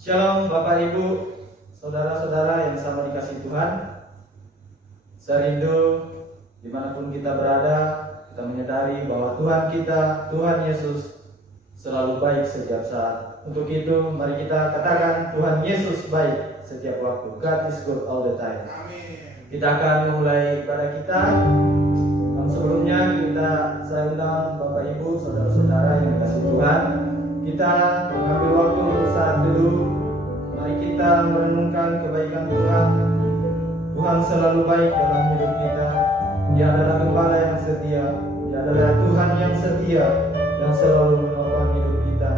Shalom Bapak Ibu, saudara-saudara yang sama dikasihi Tuhan. Saya rindu dimanapun kita berada, kita menyadari bahwa Tuhan kita, Tuhan Yesus selalu baik setiap saat. Untuk itu mari kita katakan Tuhan Yesus baik setiap waktu. God is good all the time. Amin. Kita akan memulai ibadah kita. Namun sebelumnya saya undang Bapak Ibu, saudara-saudara yang dikasihi Tuhan, kita mengambil waktu untuk saat teduh. Mari kita merenungkan kebaikan Tuhan. Tuhan selalu baik dalam hidup kita. Dia adalah Gembala yang setia. Dia adalah Tuhan yang setia yang selalu menolong hidup kita.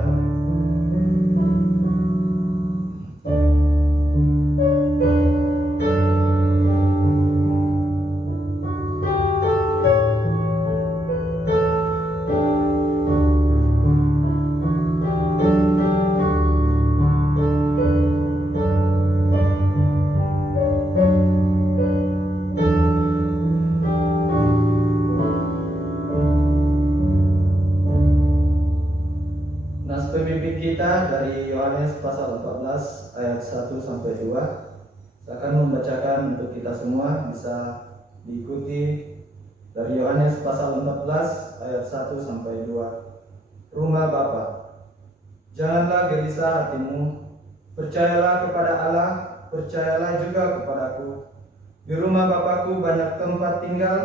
Kita dari Yohanes pasal 14 ayat 1 sampai 2. Saya akan membacakan untuk kita semua bisa diikuti dari Yohanes pasal 14 ayat 1 sampai 2. Rumah Bapa. Janganlah gelisah hatimu, percayalah kepada Allah, percayalah juga kepadaku. Di rumah Bapakku banyak tempat tinggal.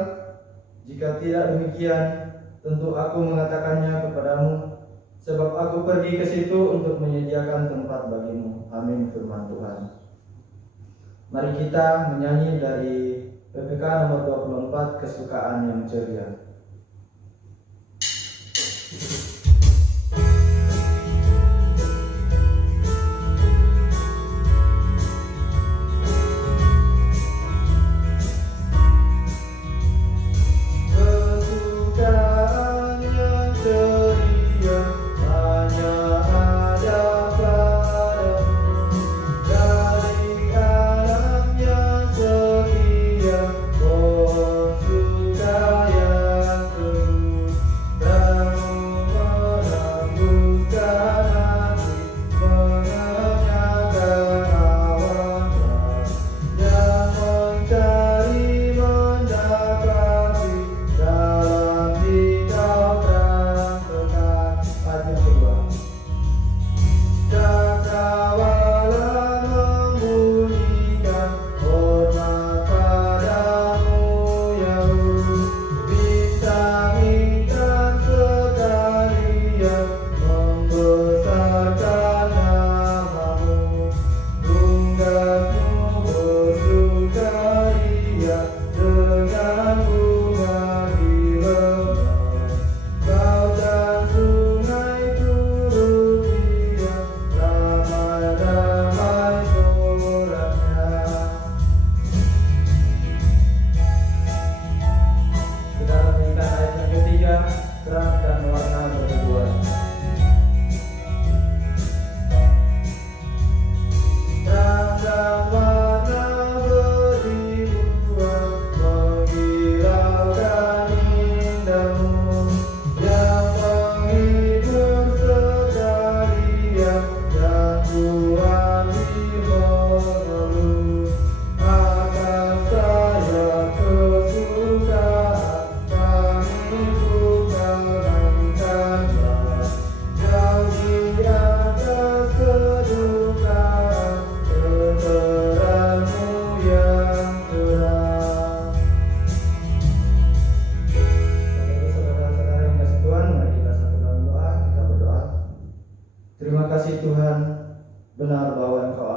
Jika tidak demikian, tentu aku mengatakannya kepadamu. Sebab aku pergi ke situ untuk menyediakan tempat bagimu. Amin, firman Tuhan. Mari kita menyanyi dari PPK nomor 24, Kesukaan yang Ceria. Terima kasih Tuhan, benar bahwa Engkau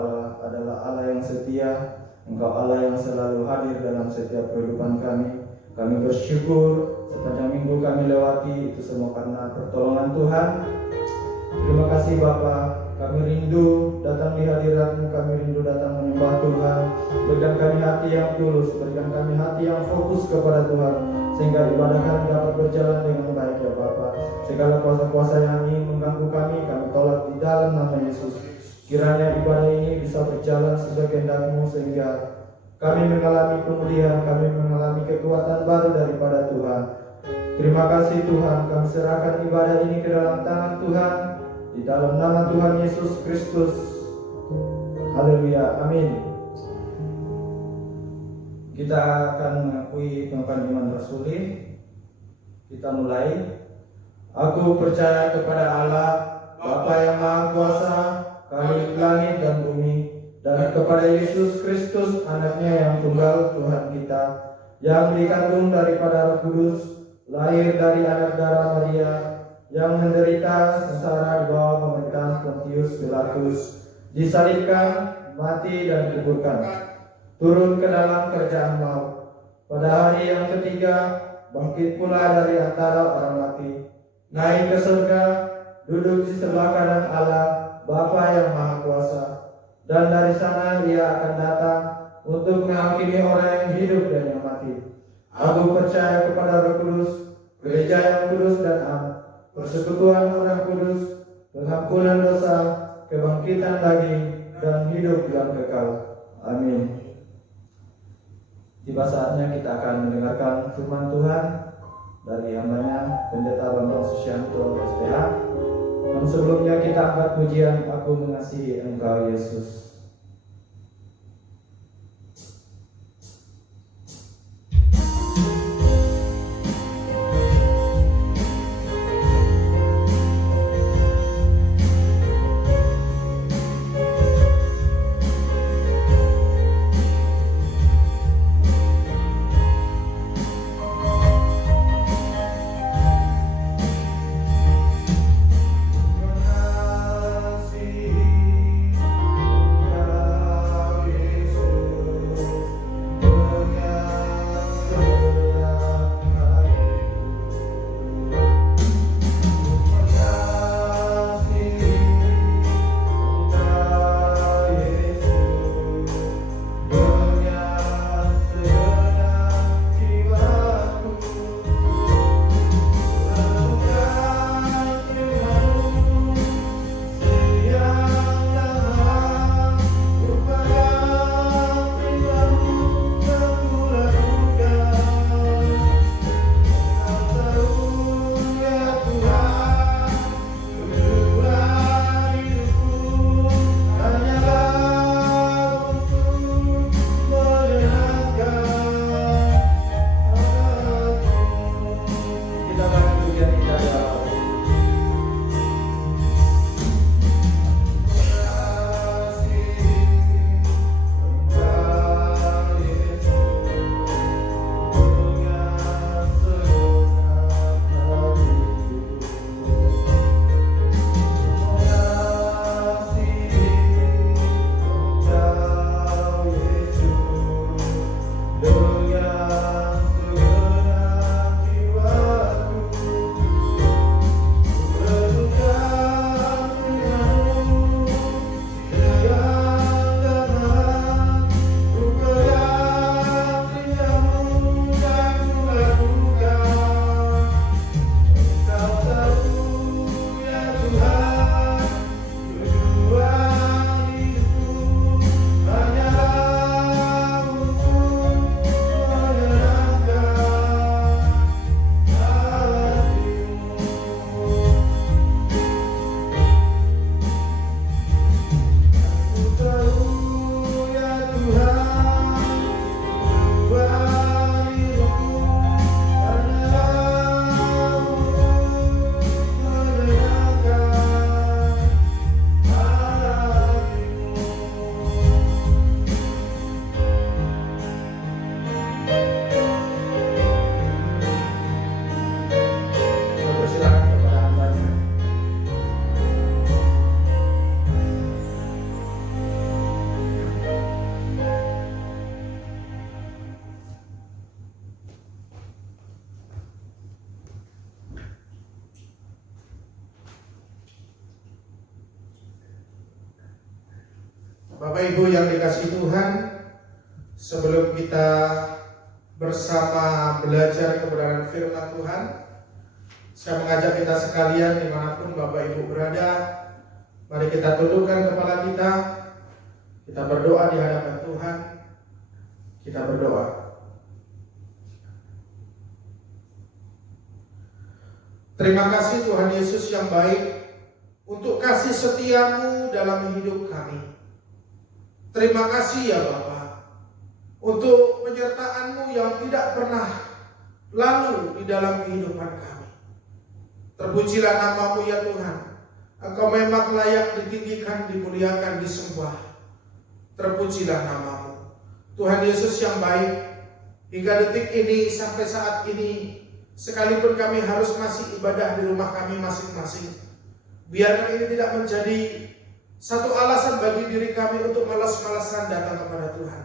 adalah Allah yang setia, Engkau Allah yang selalu hadir dalam setiap kehidupan kami. Kami bersyukur sepanjang minggu kami lewati itu semua karena pertolongan Tuhan. Terima kasih Bapa, kami rindu datang di hadirat-Mu, kami rindu datang menyembah Tuhan. Berikan kami hati yang tulus, berikan kami hati yang fokus kepada Tuhan, sehingga ibadah kami dapat berjalan dengan baik ya Bapa. Segala kuasa-kuasa yang ingin mengganggu kami tolak di dalam nama Yesus. Kiranya ibadah ini bisa berjalan sesuai kehendak-Mu, sehingga kami mengalami pemulihan, kami mengalami kekuatan baru daripada Tuhan. Terima kasih Tuhan, kami serahkan ibadah ini ke dalam tangan Tuhan. Di dalam nama Tuhan Yesus Kristus, Haleluya, amin. Kita akan mengakui pengakuan iman rasuli. Kita mulai. Aku percaya kepada Allah, Bapa yang Maha Kuasa, Khalik langit dan bumi, dan kepada Yesus Kristus, anaknya yang tunggal, Tuhan kita, yang dikandung daripada Roh Kudus, lahir dari anak darah Maria, yang menderita sengsara di bawah pemerintahan Pontius Pilatus, disalibkan, mati dan dikuburkan, turun ke dalam kerjaan maut, pada hari yang ketiga bangkit pula dari antara orang mati, naik ke surga, duduk di sebelah kanan Allah, Bapa yang Maha Kuasa, dan dari sana Ia akan datang untuk menghakimi orang yang hidup dan yang mati. Aku percaya kepada Roh Kudus, gereja yang kudus dan am, persekutuan orang kudus, pengampunan dosa, kebangkitan daging, dan hidup yang kekal. Amin. Tiba saatnya kita akan mendengarkan firman Tuhan dari hambanya Pendeta Bambang Susianto SPH. Dan sebelumnya kita angkat pujian Aku Mengasihi Engkau Yesus. Bapak Ibu yang dikasihi Tuhan, sebelum kita bersama belajar kebenaran firman Tuhan, saya mengajak kita sekalian dimanapun Bapak Ibu berada, mari kita tundukkan kepala kita berdoa di hadapan Tuhan, kita berdoa. Terima kasih Tuhan Yesus yang baik untuk kasih setiamu dalam hidup kami. Terima kasih ya Bapa untuk penyertaan-Mu yang tidak pernah lalu di dalam kehidupan kami. Terpujilah nama-Mu ya Tuhan. Engkau memang layak ditinggikan, dimuliakan, disembah. Terpujilah nama-Mu. Tuhan Yesus yang baik, hingga detik ini sampai saat ini, sekalipun kami harus masih ibadah di rumah kami masing-masing, biarkan ini tidak menjadi satu alasan bagi diri kami untuk malas-malasan datang kepada Tuhan.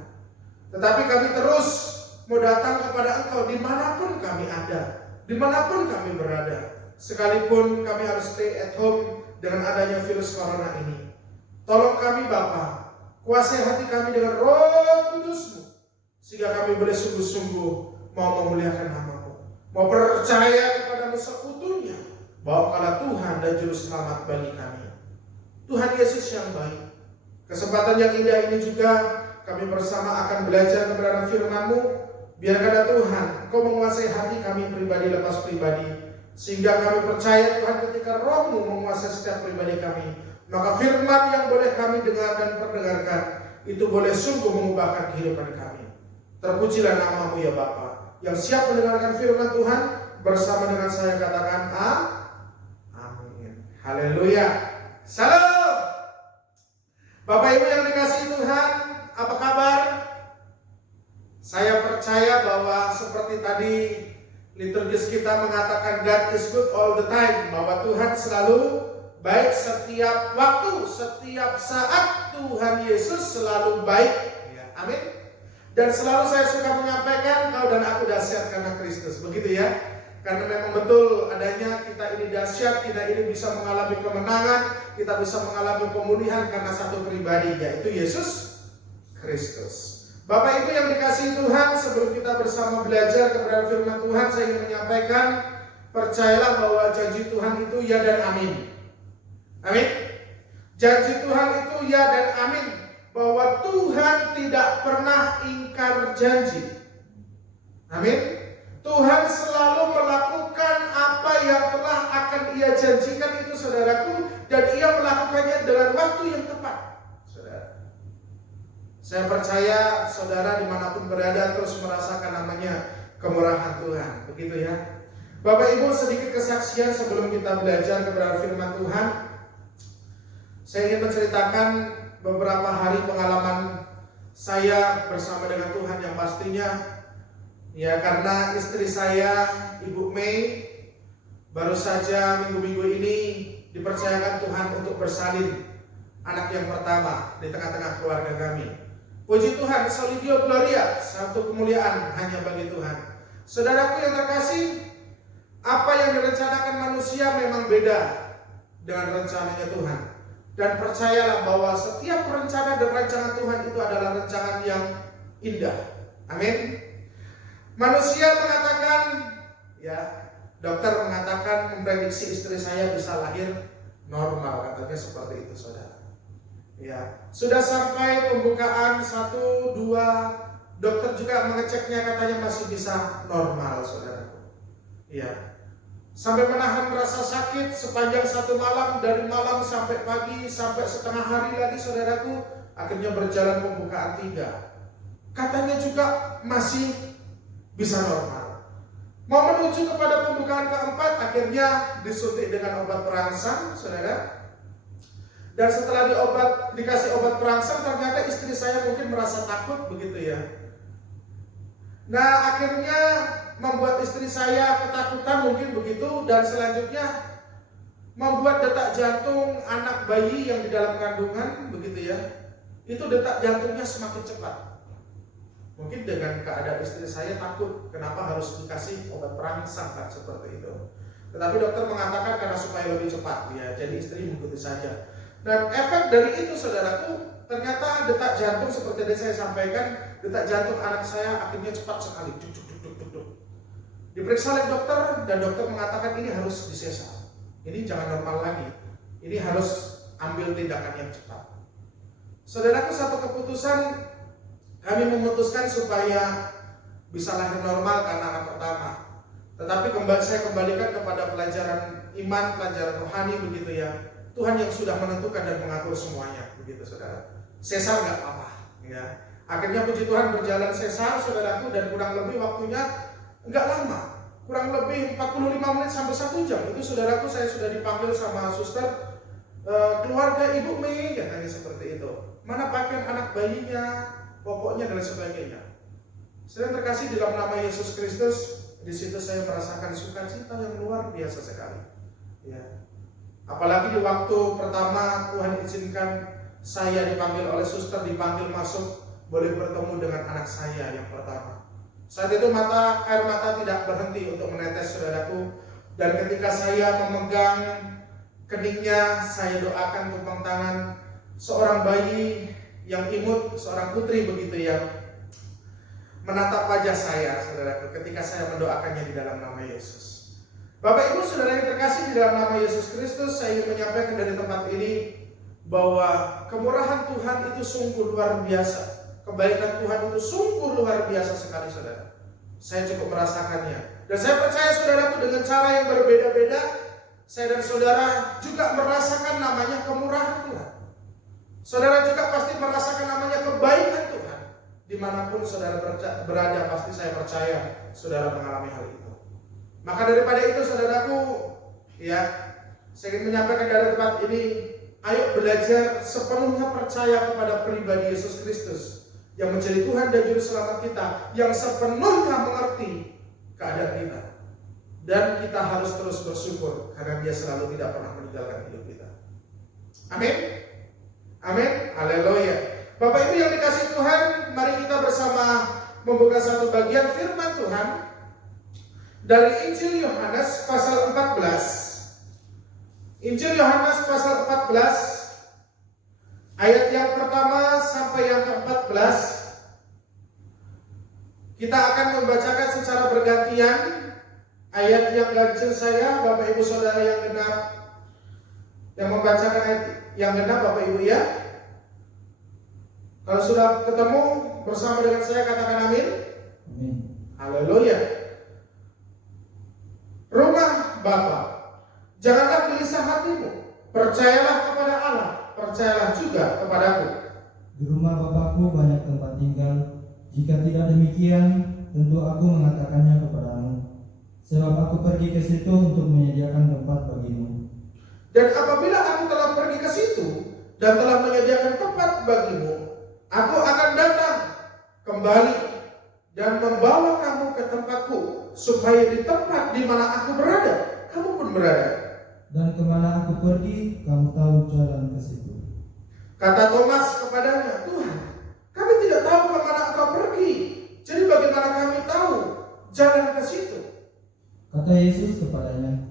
Tetapi kami terus mau datang kepada Engkau dimanapun kami ada, dimanapun kami berada. Sekalipun kami harus stay at home dengan adanya virus corona ini. Tolong kami Bapa, kuasai hati kami dengan Roh Kudus-Mu, sehingga kami boleh sungguh-sungguh mau memuliakan nama-Mu, mau percaya kepada-Mu sekutunya, bahwa Engkaulah Tuhan dan Juru Selamat bagi kami. Tuhan Yesus yang baik, kesempatan yang indah ini juga kami bersama akan belajar kebenaran firman-Mu. Biarkan Tuhan Engkau menguasai hati kami pribadi lepas pribadi, sehingga kami percaya Tuhan ketika Roh-Mu menguasai setiap pribadi kami, maka firman yang boleh kami dengar dan perdengarkan itu boleh sungguh mengubahkan kehidupan kami. Terpujilah nama-Mu ya Bapa, yang siap mendengarkan firman Tuhan bersama dengan saya katakan amin. Haleluya. Salam. Bapak Ibu yang dikasihi Tuhan, apa kabar? Saya percaya bahwa seperti tadi liturgis kita mengatakan God is good all the time, bahwa Tuhan selalu baik setiap waktu, setiap saat. Tuhan Yesus selalu baik. Ya, amin. Dan selalu saya suka menyampaikan, kau dan aku dahsyat karena Kristus. Begitu ya. Karena memang betul adanya kita ini dahsyat, kita ini bisa mengalami kemenangan, kita bisa mengalami pemulihan karena satu pribadi, yaitu Yesus Kristus. Bapak Ibu yang dikasihi Tuhan, sebelum kita bersama belajar kebenaran firman Tuhan, saya ingin menyampaikan, percayalah bahwa janji Tuhan itu ya dan amin. Amin. Janji Tuhan itu ya dan amin, bahwa Tuhan tidak pernah ingkar janji. Amin. Tuhan selalu melakukan apa yang telah akan Ia janjikan itu saudaraku, dan Ia melakukannya dengan waktu yang tepat. Saudara, saya percaya saudara dimanapun berada terus merasakan namanya kemurahan Tuhan. Begitu ya. Bapak Ibu, sedikit kesaksian sebelum kita belajar kebenaran firman Tuhan. Saya ingin menceritakan beberapa hari pengalaman saya bersama dengan Tuhan yang pastinya, ya, karena istri saya, Ibu Mei, baru saja minggu-minggu ini dipercayakan Tuhan untuk bersalin anak yang pertama di tengah-tengah keluarga kami. Puji Tuhan, Soli Deo Gloria, satu kemuliaan hanya bagi Tuhan. Saudaraku yang terkasih, apa yang direncanakan manusia memang beda dengan rencananya Tuhan. Dan percayalah bahwa setiap rencana dan rancangan Tuhan itu adalah rancangan yang indah. Amin. Manusia mengatakan, ya, dokter mengatakan memprediksi istri saya bisa lahir normal, katanya seperti itu, saudara. Ya, sudah sampai pembukaan 1, 2, dokter juga mengeceknya, katanya masih bisa normal, saudara. Ya, sampai menahan rasa sakit sepanjang 1 malam, dari malam sampai pagi, sampai setengah hari lagi, saudaraku, akhirnya berjalan pembukaan 3. Katanya juga masih bisa normal. Mau menuju kepada pembukaan keempat, akhirnya disuntik dengan obat perangsang, saudara. Dan setelah dikasih obat perangsang, ternyata istri saya mungkin merasa takut, begitu ya. Nah, akhirnya membuat istri saya ketakutan, mungkin begitu. Dan selanjutnya membuat detak jantung anak bayi yang di dalam kandungan, begitu ya, itu detak jantungnya semakin cepat. Mungkin dengan keadaan istri saya takut, kenapa harus dikasih obat perangsang, kan, seperti itu. Tetapi dokter mengatakan karena supaya lebih cepat, ya, jadi istri mengikuti saja. Dan efek dari itu, saudaraku, ternyata detak jantung seperti yang saya sampaikan, detak jantung anak saya akhirnya cepat sekali, diperiksa oleh dokter, dan dokter mengatakan ini harus disesar. Ini jangan normal lagi, ini harus ambil tindakan yang cepat. Saudaraku, satu keputusan, kami memutuskan supaya bisa lahir normal karena anak pertama. Tetapi saya kembalikan kepada pelajaran iman, pelajaran rohani, begitu ya. Tuhan yang sudah menentukan dan mengatur semuanya, begitu saudara. Sesar nggak apa-apa, ya. Akhirnya puji Tuhan berjalan sesar, saudaraku, dan kurang lebih waktunya nggak lama, kurang lebih 45 menit sampai 1 jam. Itu saudaraku, saya sudah dipanggil sama suster, keluarga Ibu Mei, katanya seperti itu. Mana pakaian anak bayinya, pokoknya dan sebagainya. Saya terkasih di dalam nama Yesus Kristus, di situ saya merasakan sukacita yang luar biasa sekali. Ya. Apalagi di waktu pertama Tuhan izinkan saya dipanggil oleh suster, dipanggil masuk, boleh bertemu dengan anak saya yang pertama. Saat itu air mata tidak berhenti untuk menetes, saudaraku. Dan ketika saya memegang keningnya, saya doakan tumpang tangan seorang bayi yang imut, seorang putri begitu yang menatap wajah saya, saudaraku, ketika saya mendoakannya di dalam nama Yesus. Bapak Ibu saudara yang terkasih, di dalam nama Yesus Kristus, saya ingin menyampaikan dari tempat ini bahwa kemurahan Tuhan itu sungguh luar biasa. Kebaikan Tuhan itu sungguh luar biasa sekali, saudara. Saya cukup merasakannya. Dan saya percaya, saudaraku, dengan cara yang berbeda-beda, saya dan saudara juga merasakan namanya kemurahan Tuhan. Saudara juga pasti merasakan namanya kebaikan Tuhan. Dimanapun saudara berada, pasti saya percaya saudara mengalami hal itu. Maka daripada itu, saudaraku, ya, saya ingin menyampaikan dari tempat ini, ayo belajar sepenuhnya percaya kepada pribadi Yesus Kristus yang menjadi Tuhan dan Juru Selamat kita, yang sepenuhnya mengerti keadaan kita. Dan kita harus terus bersyukur karena Dia selalu tidak pernah meninggalkan hidup kita. Amin. Amin. Haleluya. Bapak Ibu yang dikasihi Tuhan, mari kita bersama membuka satu bagian firman Tuhan dari Injil Yohanes pasal 14. Injil Yohanes pasal 14 ayat yang pertama sampai yang ke-14. Kita akan membacakan secara bergantian ayat yang ganjil saya, Bapak Ibu Saudara yang genap, yang membacakan ayat yang genap, Bapak Ibu ya. Kalau sudah ketemu bersama dengan saya, katakan amin. Amin. Haleluya. Rumah Bapa, janganlah gelisah hatimu, percayalah kepada Allah, percayalah juga kepadaku. Di rumah Bapakku banyak tempat tinggal. Jika tidak demikian, tentu aku mengatakannya kepadamu. Sebab aku pergi ke situ untuk menyediakan tempat bagimu. Dan apabila aku telah pergi ke situ dan telah menyediakan tempat bagimu, aku akan datang kembali dan membawa kamu ke tempatku, supaya di tempat di mana aku berada, kamu pun berada. Dan kemana aku pergi, kamu tahu jalan ke situ. Kata Thomas kepadanya, Tuhan, kami tidak tahu kemana engkau pergi, jadi bagaimana kami tahu jalan ke situ? Kata Yesus kepadanya,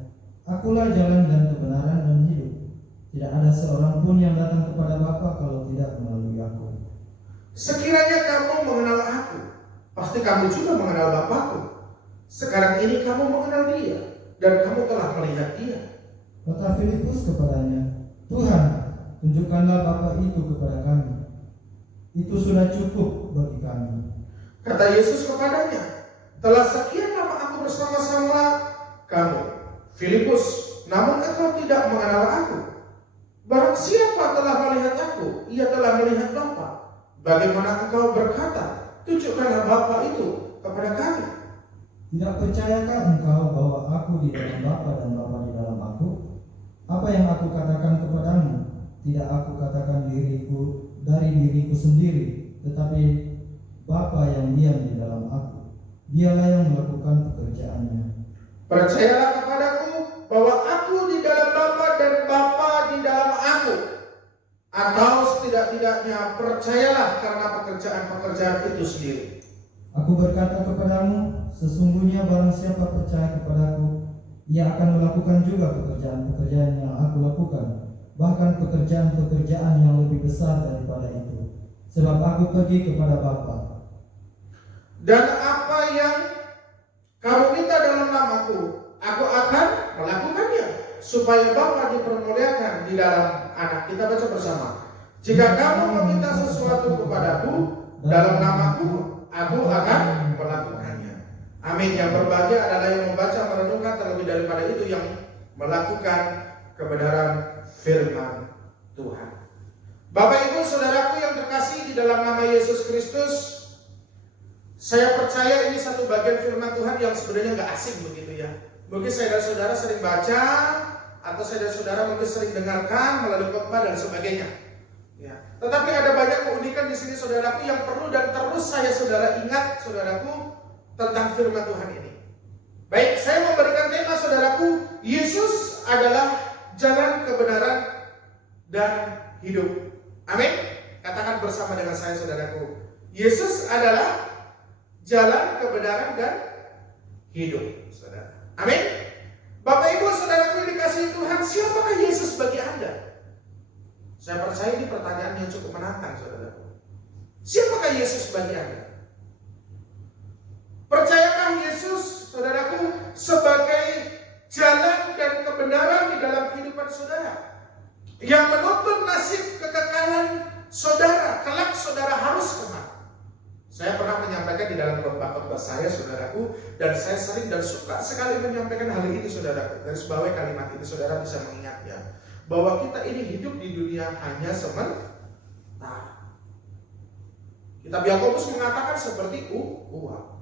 Akulah jalan dan kebenaran dan hidup. Tidak ada seorang pun yang datang kepada Bapa kalau tidak melalui aku. Sekiranya kamu mengenal aku, pasti kamu juga mengenal Bapakku. Sekarang ini kamu mengenal Dia, dan kamu telah melihat Dia. Kata Filipus kepadanya, Tuhan, tunjukkanlah Bapa itu kepada kami. Itu sudah cukup bagi kami. Kata Yesus kepadanya, telah sekian lama aku bersama-sama kamu, Filipus, namun engkau tidak mengenal aku. Barang siapa telah melihat aku, ia telah melihat Bapa. Bagaimana engkau berkata, tunjukkanlah Bapa itu kepada kami? Tidak percayakah engkau bahwa aku di dalam Bapa dan Bapa di dalam aku? Apa yang aku katakan kepadamu, tidak aku katakan dari diriku sendiri, tetapi Bapa yang diam di dalam aku. Dialah yang melakukan pekerjaannya. Percayalah kepadaku bahwa aku di dalam Bapa dan Bapa di dalam aku. Atau setidak-tidaknya percayalah karena pekerjaan-pekerjaan itu sendiri. Aku berkata kepadamu, sesungguhnya barang siapa percaya kepadaku, ia akan melakukan juga pekerjaan-pekerjaan yang aku lakukan, bahkan pekerjaan-pekerjaan yang lebih besar daripada itu, sebab aku pergi kepada Bapa. Dan apa yang kamu minta dalam namaku, aku akan melakukannya, supaya Bapa dipermuliakan di dalam Anak. Kita baca bersama. Jika kamu meminta sesuatu kepadaku dalam namaku, aku akan melakukannya. Amin. Yang berbahagia adalah yang membaca, merenungkan, terlebih daripada itu yang melakukan kebenaran firman Tuhan. Bapak Ibu Saudaraku yang terkasih di dalam nama Yesus Kristus, saya percaya ini satu bagian firman Tuhan yang sebenarnya nggak asing begitu ya. Mungkin saya dan saudara sering baca, atau saya dan saudara mungkin sering dengarkan melalui khotbah dan sebagainya. Ya. Tetapi ada banyak keunikan di sini saudaraku yang perlu dan terus saudara ingat saudaraku tentang firman Tuhan ini. Baik, saya memberikan tema saudaraku, Yesus adalah jalan kebenaran dan hidup. Amin. Katakan bersama dengan saya saudaraku, Yesus adalah jalan kebenaran dan hidup, saudara. Amin. Bapak Ibu saudaraku yang dikasihi Tuhan, siapakah Yesus bagi Anda? Saya percaya ini pertanyaan yang cukup menantang, saudaraku. Siapakah Yesus bagi Anda? Percayakah Yesus, saudaraku, sebagai jalan dan kebenaran di dalam kehidupan saudara? Yang menuntun nasib kekekalan saudara, kelak saudara harus kemana? Saya pernah menyampaikan di dalam khotbah saya, saudaraku, dan saya sering dan suka sekali menyampaikan hal ini, saudaraku. Garis bawahi kalimat ini, saudara bisa mengingatnya, bahwa kita ini hidup di dunia hanya sementara. Kitab Yakobus mengatakan seperti uang.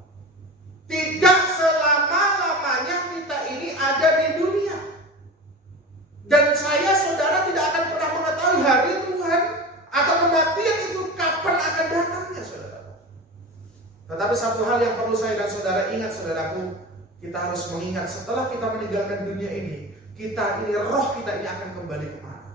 Tidak selama-lamanya kita ini ada di dunia. Dan saya, saudara, tidak akan pernah mengetahui hari Tuhan atau kematian itu kapan akan datangnya, saudara. Tetapi satu hal yang perlu saya dan saudara ingat, saudaraku, kita harus mengingat setelah kita meninggalkan dunia ini, roh kita ini akan kembali kemana?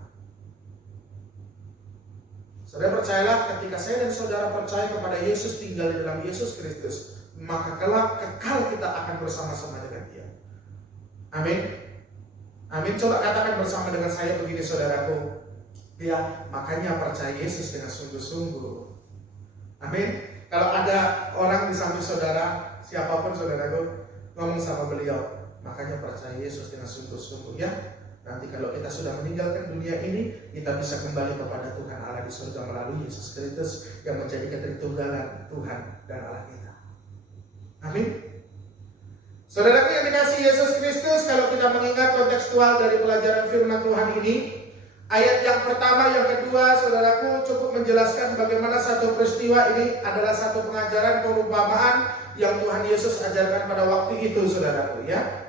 Saudara percayalah, ketika saya dan saudara percaya kepada Yesus, tinggal di dalam Yesus Kristus, maka kelak kekal kita akan bersama-sama dengan Dia. Amin. Amin. Coba katakan bersama dengan saya begini, saudaraku. Ya, makanya percaya Yesus dengan sungguh-sungguh. Amin. Kalau ada orang di samping saudara, siapapun saudaraku, ngomong sama beliau, makanya percaya Yesus dengan sungguh-sungguh ya. Nanti kalau kita sudah meninggalkan dunia ini, kita bisa kembali kepada Tuhan Allah di surga melalui Yesus Kristus yang menjadi ketritunggalan Tuhan dan Allah kita. Amin. Saudaraku yang dikasihi Yesus Kristus, kalau kita mengingat kontekstual dari pelajaran firman Tuhan ini, ayat yang pertama, yang kedua, saudaraku, cukup menjelaskan bagaimana satu peristiwa ini adalah satu pengajaran perumpamaan yang Tuhan Yesus ajarkan pada waktu itu, saudaraku ya.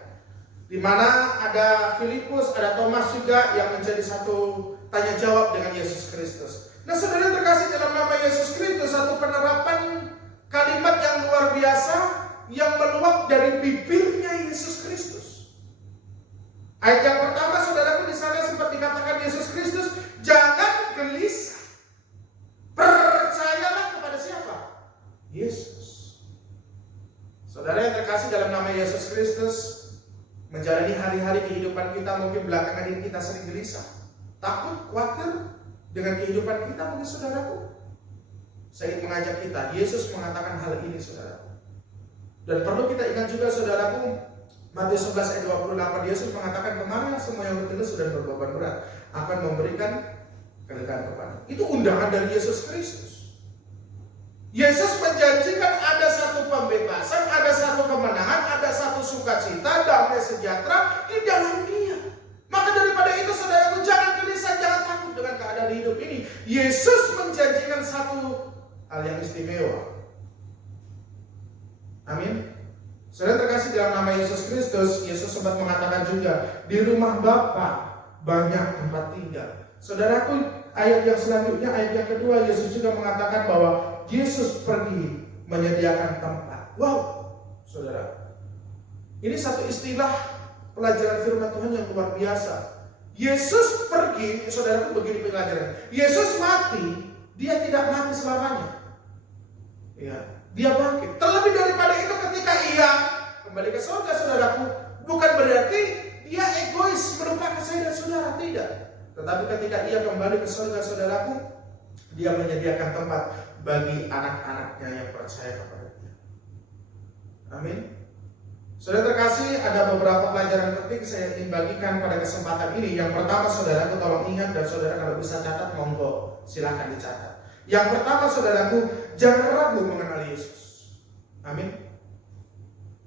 Di mana ada Filipus, ada Thomas juga yang menjadi satu tanya jawab dengan Yesus Kristus. Nah, saudara terkasih, dalam nama Yesus Kristus, satu penerapan kalimat yang luar biasa yang meluap dari bibirnya Yesus Kristus. Ayat yang pertama, saudaraku, di sana sempat dikatakan Yesus Kristus, jangan gelisah. Percayalah kepada siapa? Yesus. Saudara yang terkasih, dalam nama Yesus Kristus, menjalani hari-hari kehidupan kita, mungkin belakangan ini kita sering gelisah, takut, khawatir dengan kehidupan kita, mungkin saudaraku. Saya ingin mengajak kita, Yesus mengatakan hal ini, saudaraku. Dan perlu kita ingat juga, saudaraku, Matius 11 ayat 28, Yesus mengatakan, kemana semua yang bertugas dan berbeban berat akan memberikan kelegaan kepada. Itu undangan dari Yesus Kristus. Yesus menjanjikan ada satu pembebasan, ada satu kemenangan, ada satu sukacita, damai sejahtera di dalam Dia. Maka daripada itu, saudaraku, jangan gelisah, jangan takut dengan keadaan hidup ini. Yesus menjanjikan satu hal yang istimewa. Amin. Saudara terkasih, dalam nama Yesus Kristus, Yesus sempat mengatakan juga, di rumah Bapa banyak tempat tinggal. Saudaraku, ayat yang selanjutnya, ayat yang kedua, Yesus juga mengatakan bahwa Yesus pergi menyediakan tempat. Wow, saudara, ini satu istilah pelajaran firman Tuhan yang luar biasa. Yesus pergi, saudaraku, begini pelajaran. Yesus mati, Dia tidak mati selamanya. Ya, Dia bangkit. Terlebih daripada itu, ketika Ia kembali ke surga, saudaraku, bukan berarti Dia egois melupakan saya dan saudara, tidak. Tetapi ketika Ia kembali ke surga, saudaraku, Dia menyediakan tempat bagi anak-anaknya yang percaya kepada Dia. Amin. Saudara terkasih, ada beberapa pelajaran penting saya ingin bagikan pada kesempatan ini. Yang pertama, saudaraku, tolong ingat, dan saudara kalau bisa catat, monggo, silahkan dicatat. Yang pertama, saudaraku, jangan ragu mengenal Yesus. Amin.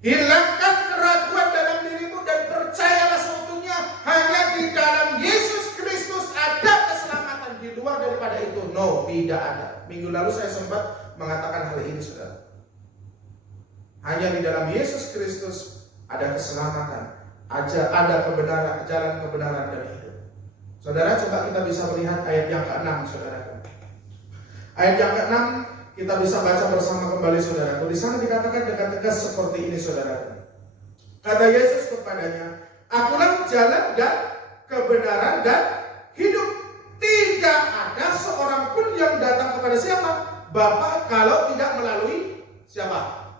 Hilangkan keraguan dalam dirimu dan percayalah seutuhnya hanya di dalam Yesus Kristus daripada itu? No, tidak ada. Minggu lalu saya sempat mengatakan hal ini, saudara. Hanya di dalam Yesus Kristus ada keselamatan, ada kebenaran, jalan kebenaran dan hidup. Saudara, coba kita bisa melihat ayat yang ke-6, saudara. Ayat yang ke-6 kita bisa baca bersama kembali, saudaraku. Di sana dikatakan dengan tegas seperti ini, saudara. Kata Yesus kepadanya, "Akulah jalan dan kebenaran dan hidup. Tidak ada seorang pun yang datang kepada siapa? Bapa kalau tidak melalui siapa?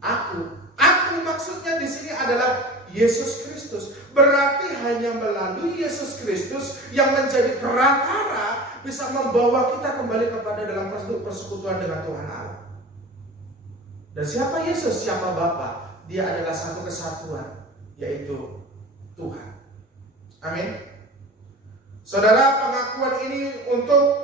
Aku." Aku maksudnya di sini adalah Yesus Kristus. Berarti hanya melalui Yesus Kristus yang menjadi perantara bisa membawa kita kembali kepada dalam persekutuan dengan Tuhan Allah. Dan siapa Yesus? Siapa Bapa? Dia adalah satu kesatuan, yaitu Tuhan. Amin. Saudara, pengakuan ini untuk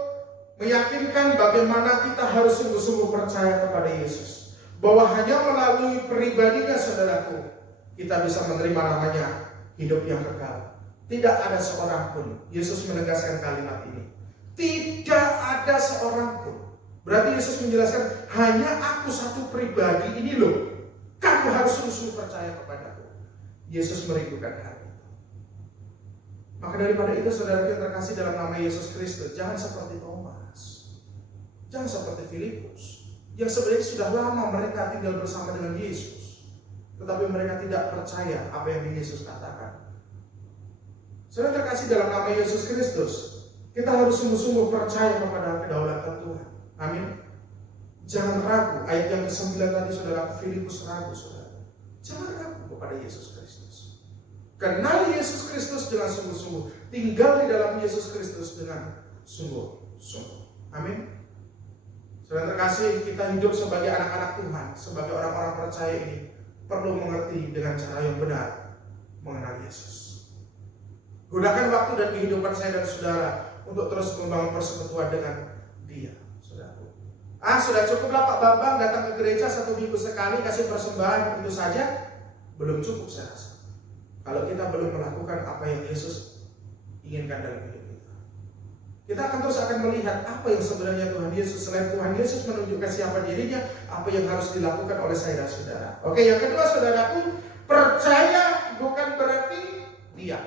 meyakinkan bagaimana kita harus sungguh-sungguh percaya kepada Yesus. Bahwa hanya melalui pribadinya, saudaraku, kita bisa menerima namanya hidup yang kekal. Tidak ada seorang pun. Yesus menegaskan kalimat ini. Tidak ada seorang pun. Berarti Yesus menjelaskan, hanya aku satu pribadi ini loh. Kamu harus sungguh-sungguh percaya kepadaku. Yesus merindukan hal itu. Maka daripada itu, saudara yang terkasih dalam nama Yesus Kristus, jangan seperti Thomas. Jangan seperti Filipus. Yang sebenarnya sudah lama mereka tinggal bersama dengan Yesus, tetapi mereka tidak percaya apa yang Yesus katakan. Saudara terkasih dalam nama Yesus Kristus, kita harus sungguh-sungguh percaya kepada kedaulatan Tuhan. Amin. Jangan ragu. Ayat yang ke-9 tadi, saudara, Filipus ragu, saudara. Jangan ragu kepada Yesus Kristus. Kenal Yesus Kristus dengan sungguh-sungguh. Tinggal di dalam Yesus Kristus dengan sungguh-sungguh. Amin. Saudara terkasih, kita hidup sebagai anak-anak Tuhan, sebagai orang-orang percaya ini, perlu mengerti dengan cara yang benar mengenal Yesus. Gunakan waktu dan kehidupan saya dan saudara untuk terus membangun persekutuan dengan Dia, saudaraku. Sudah cukuplah Pak Bambang datang ke gereja 1 minggu sekali kasih persembahan itu saja, belum cukup saya rasa. Kalau kita belum melakukan apa yang Yesus inginkan dalam hidup kita. Kita akan terus melihat apa yang sebenarnya Tuhan Yesus, selain Tuhan Yesus menunjukkan siapa dirinya, apa yang harus dilakukan oleh saya dan saudara. Oke, yang kedua, saudaraku, percaya bukan berarti diam.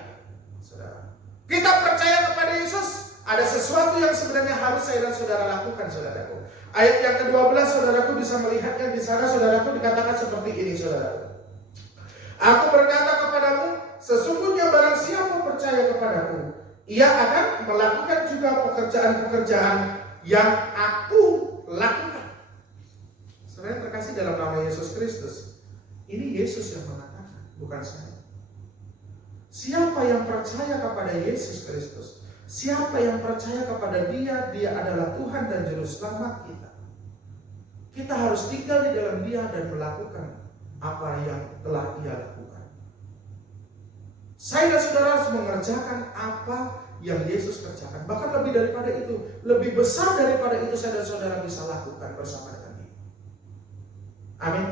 Saudara, kita percaya kepada Yesus, ada sesuatu yang sebenarnya harus saya dan saudara lakukan, saudaraku. Ayat yang ke-12, saudaraku bisa melihatnya di sana, saudaraku, dikatakan seperti ini, saudaraku. Aku berkata kepadamu, sesungguhnya barang siapa percaya kepadaku, ia akan melakukan juga pekerjaan-pekerjaan yang aku lakukan. Sebenarnya terkasih dalam nama Yesus Kristus, ini Yesus yang mengatakan, bukan saya. Siapa yang percaya kepada Yesus Kristus, siapa yang percaya kepada Dia, Dia adalah Tuhan dan Juru Selamat kita. Kita harus tinggal di dalam Dia dan melakukan apa yang telah Dia lakukan. Saya dan saudara harus mengerjakan apa yang Yesus kerjakan. Bahkan lebih daripada itu, lebih besar daripada itu saya dan saudara bisa lakukan bersama dengan Dia. Amin.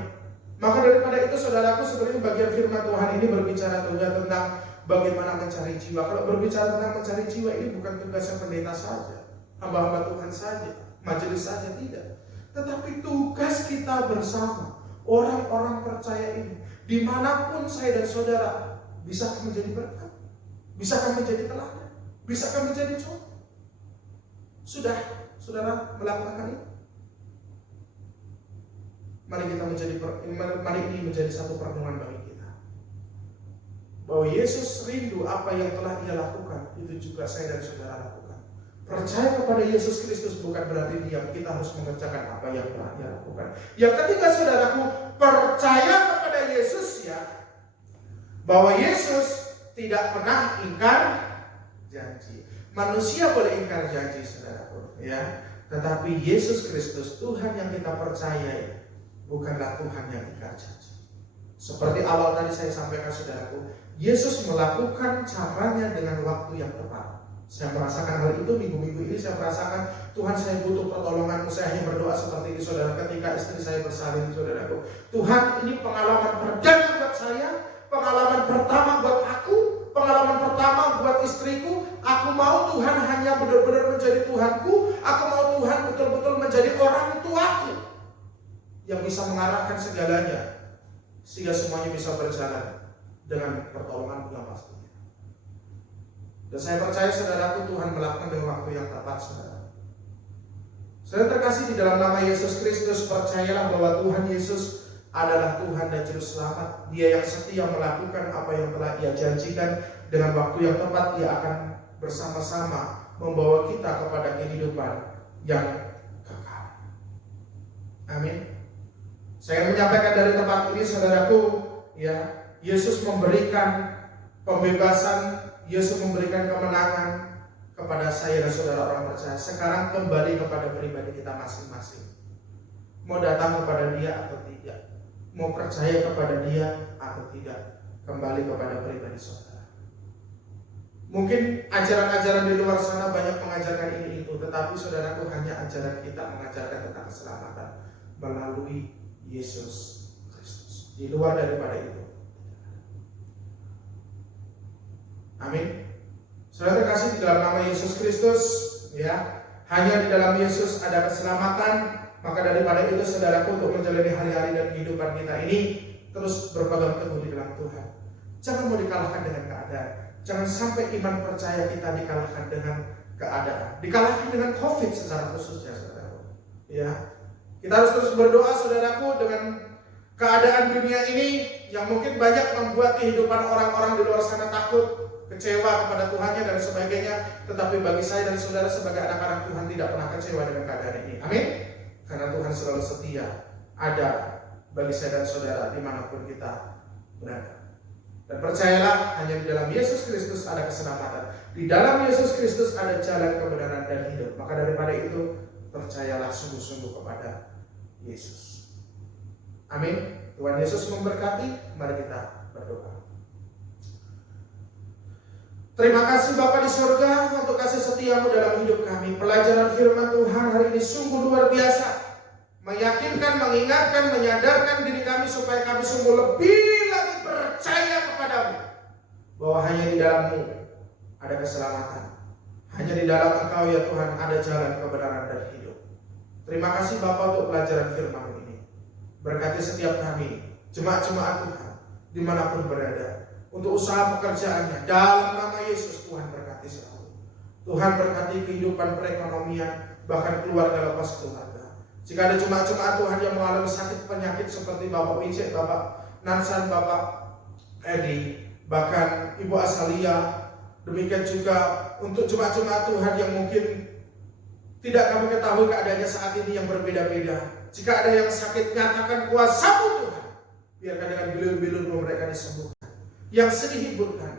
Maka daripada itu, saudaraku, sebenarnya bagian firman Tuhan ini berbicara juga tentang bagaimana mencari jiwa. Kalau berbicara tentang mencari jiwa, ini bukan tugasnya pendeta saja, hamba-hamba Tuhan saja, majelis saja, tidak. Tetapi tugas kita bersama, orang-orang percaya ini, dimanapun saya dan saudara, bisakah menjadi berkat? Bisakah menjadi teladan? Bisakah menjadi contoh? Sudah, saudara melakukan hal ini? Mari ini menjadi satu perenungan bagi kita. Bahwa Yesus rindu apa yang telah Dia lakukan, itu juga saya dan saudara lakukan. Percaya kepada Yesus Kristus bukan berarti diam, kita harus mengerjakan apa yang telah Dia lakukan. Yang ketiga, saudaraku, percaya kepada Yesus ya, bahwa Yesus tidak pernah ingkar janji. Manusia boleh ingkar janji, saudaraku, ya. Tetapi Yesus Kristus, Tuhan yang kita percayai, bukanlah Tuhan yang ingkar janji. Seperti awal tadi saya sampaikan, saudaraku, Yesus melakukan caranya dengan waktu yang tepat. Saya merasakan hal itu minggu-minggu ini. Saya merasakan, Tuhan, saya butuh pertolonganmu. Saya hanya berdoa seperti ini, saudara, ketika istri saya bersalin, saudaraku. Tuhan, ini pengalaman perdana buat saya, pengalaman pertama buat aku, pengalaman pertama buat istriku, aku mau Tuhan hanya benar-benar menjadi Tuhanku, aku mau Tuhan betul-betul menjadi orang tuaku yang bisa mengarahkan segalanya sehingga semuanya bisa berjalan dengan pertolongan Tuhan pastinya. Dan saya percaya saudaraku, Tuhan melakukan dengan waktu yang tepat, saudara. Saudara terkasih di dalam nama Yesus Kristus, percayalah bahwa Tuhan Yesus adalah Tuhan dan Juru Selamat. Dia yang setia melakukan apa yang telah Dia janjikan. Dengan waktu yang tepat Dia akan bersama-sama membawa kita kepada kehidupan yang kekal. Amin. Saya menyampaikan dari tempat ini, saudaraku, ya, Yesus memberikan pembebasan, Yesus memberikan kemenangan kepada saya dan saudara orang percaya. Sekarang kembali kepada pribadi kita masing-masing. Mau datang kepada Dia atau tidak, mau percaya kepada Dia atau tidak, kembali kepada pribadi saudara. Mungkin ajaran-ajaran di luar sana banyak mengajarkan ini itu, tetapi saudaraku, hanya ajaran kita mengajarkan tentang keselamatan melalui Yesus Kristus. Di luar daripada itu. Amin. Saudara terkasih di dalam nama Yesus Kristus, ya, hanya di dalam Yesus ada keselamatan. Maka daripada itu, saudaraku, untuk menjalani hari-hari dan kehidupan kita ini terus berpegang teguh di dalam Tuhan. Jangan mau dikalahkan dengan keadaan. Jangan sampai iman percaya kita dikalahkan dengan keadaan, dikalahkan dengan COVID secara khususnya, saudaraku. Ya, kita harus terus berdoa, saudaraku, dengan keadaan dunia ini yang mungkin banyak membuat kehidupan orang-orang di luar sana takut, kecewa kepada Tuhannya dan sebagainya. Tetapi bagi saya dan saudara sebagai anak-anak Tuhan tidak pernah kecewa dengan keadaan ini. Amin. Karena Tuhan selalu setia ada bagi saya dan saudara dimanapun kita berada. Dan percayalah, hanya di dalam Yesus Kristus ada keselamatan. Di dalam Yesus Kristus ada jalan kebenaran dan hidup. Maka daripada itu, percayalah sungguh-sungguh kepada Yesus. Amin. Tuhan Yesus memberkati. Mari kita berdoa. Terima kasih Bapa di surga untuk kasih setiamu dalam hidup kami. Pelajaran firman Tuhan hari ini sungguh luar biasa. Meyakinkan, mengingatkan, menyadarkan diri kami supaya kami sungguh lebih lagi percaya kepadamu. Bahwa hanya di dalam-Mu ada keselamatan. Hanya di dalam Engkau ya Tuhan ada jalan kebenaran dan hidup. Terima kasih Bapa untuk pelajaran firman ini. Berkati setiap kami, jemaat-jemaat Tuhan, dimanapun berada. Untuk usaha pekerjaannya, dalam nama Yesus Tuhan berkati selalu. Tuhan berkati kehidupan perekonomian, bahkan keluarga lepas keluarga. Jika ada jemaat-jemaat Tuhan yang mengalami sakit penyakit seperti Bapak Wicek, Bapak Nansan, Bapak Edi, bahkan Ibu Asalia, demikian juga untuk jemaat-jemaat Tuhan yang mungkin tidak kami ketahui keadaannya saat ini yang berbeda-beda. Jika ada yang sakit, nyatakan kuasa-Mu Tuhan. Biarkan dengan bilur-bilur mereka disembuhkan. Yang sedih hiburkan,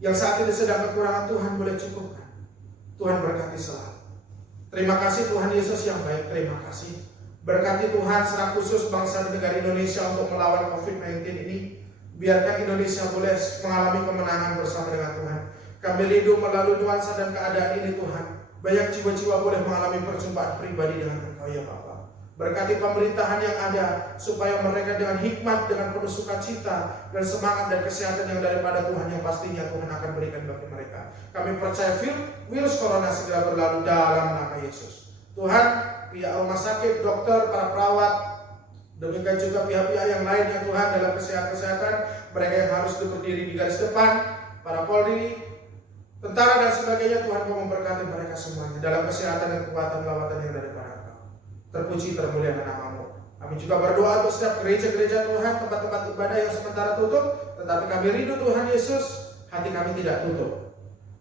yang saat ini sedang kekurangan Tuhan boleh cukupkan. Tuhan berkati selalu. Terima kasih Tuhan Yesus yang baik, terima kasih. Berkati Tuhan secara khusus bangsa dan negara Indonesia untuk melawan COVID-19 ini. Biarkan Indonesia boleh mengalami kemenangan bersama dengan Tuhan. Kami rindu melalui nuansa dan keadaan ini Tuhan. Banyak jiwa-jiwa boleh mengalami perjumpaan pribadi dengan Engkau ya Bapa. Berkati pemerintahan yang ada, supaya mereka dengan hikmat, dengan penuh sukacita, dan semangat dan kesehatan yang daripada Tuhan yang pastinya Tuhan akan berikan bagi mereka. Kami percaya virus corona segera berlalu dalam nama Yesus. Tuhan, pihak rumah sakit, dokter, para perawat, demikian juga pihak-pihak yang lain yang Tuhan dalam kesehatan, mereka yang harus berdiri di garis depan, para Polri, tentara dan sebagainya, Tuhan mau memberkati mereka semuanya dalam kesehatan dan kekuatan lawatan yang daripada terpuji termuliakan nama-Mu. Kami juga berdoa untuk setiap gereja-gereja Tuhan, tempat-tempat ibadah yang sementara tutup, tetapi kami rindu Tuhan Yesus, hati kami tidak tutup.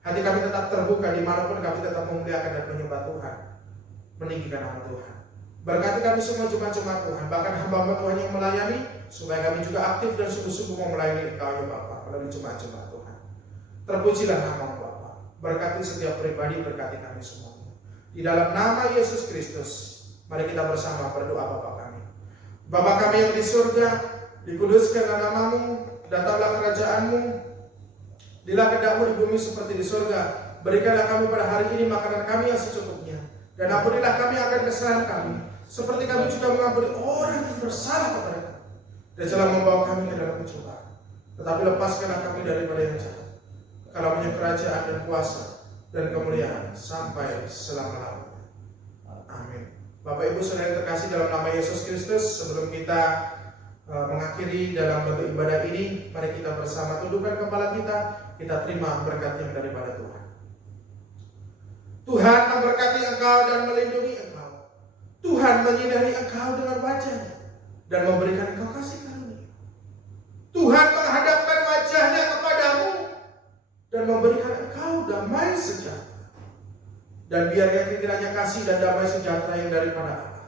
Hati kami tetap terbuka dimanapun kami tetap memuliakan dan menyembah Tuhan, meninggikan nama Tuhan. Berkati kami semua jemaat-jemaat Tuhan, bahkan hamba-hamba Tuhan yang melayani, supaya kami juga aktif dan sungguh-sungguh mau melayani Engkau ya Bapa, melalui jemaat-jemaat Tuhan. Terpujilah nama-Mu Bapa. Berkati setiap pribadi, berkati kami semuanya. Di dalam nama Yesus Kristus, mari kita bersama berdoa Bapa kami. Bapa kami yang di surga, dikuduskanlah nama-Mu, datanglah kerajaan-Mu, dilah kehendak-Mu di bumi seperti di surga. Berikanlah kami pada hari ini makanan kami yang secukupnya, dan ampunilah kami akan kesalahan kami, seperti kami juga mengampuni orang yang bersalah kepada kami. Dan jangan membawa kami ke dalam pencobaan, tetapi lepaskanlah kami daripada yang jahat. kalamnya kerajaan dan kuasa dan kemuliaan sampai selama-lamanya. Amin. Bapak Ibu Saudara yang terkasih dalam nama Yesus Kristus, sebelum kita mengakhiri dalam bentuk ibadah ini, mari kita bersama tundukkan kepala kita terima berkat yang daripada Tuhan. Tuhan memberkati engkau dan melindungi engkau. Tuhan menyinari engkau dengan wajah-Nya dan memberikan engkau kasih karunia. Tuhan menghadapkan wajah-Nya kepadamu dan memberikan engkau damai sejahtera. Dan biarkan kiranya kasih dan damai sejahtera yang daripada Allah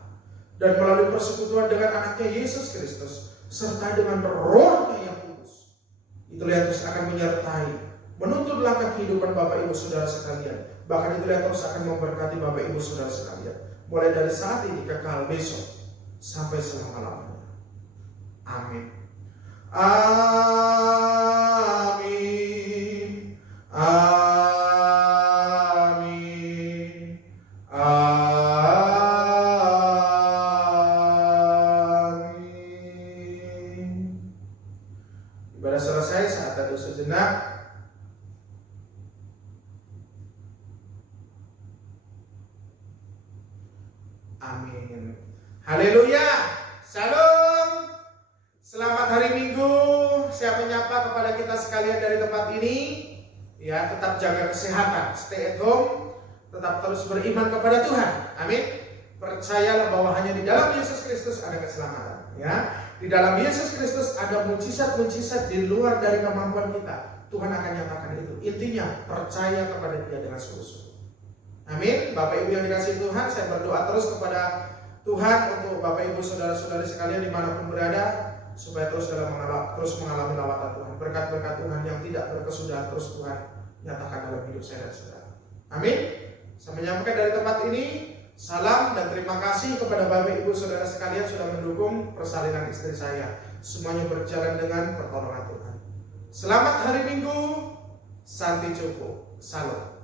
dan melalui persekutuan dengan anaknya Yesus Kristus serta dengan roh-Nya yang kudus, itulah yang terus akan menyertai, menuntun langkah kehidupan Bapak Ibu Saudara sekalian. Bahkan itulah yang terus akan memberkati Bapak Ibu Saudara sekalian, mulai dari saat ini kekal besok sampai selama-lamanya. Amin. Amin. Amin. Amin. Ibadah selesai, saat teduh sejenak. Amin. Haleluya. Shalom. Selamat hari Minggu. Saya menyapa kepada kita sekalian dari tempat ini. Ya, tetap jaga kesehatan, stay at home, tetap terus beriman kepada Tuhan. Amin. Percayalah bahwa hanya di dalam Yesus Kristus ada keselamatan. Ya, di dalam Yesus Kristus ada mujizat-mujizat di luar dari kemampuan kita. Tuhan akan nyatakan itu. Intinya percaya kepada Dia dengan sungguh-sungguh. Amin. Bapak Ibu yang dikasihi Tuhan, saya berdoa terus kepada Tuhan untuk Bapak Ibu saudara-saudari sekalian dimanapun berada, supaya terus mengalami lawatan Tuhan. Berkat-berkat Tuhan yang tidak berkesudahan terus Tuhan nyatakan dalam hidup saya dan saudara. Amin. Saya menyampaikan dari tempat ini salam dan terima kasih kepada Bapak Ibu saudara sekalian sudah mendukung persalinan istri saya. Semuanya berjalan dengan pertolongan Tuhan. Selamat hari Minggu. Santi Cukup. Salam.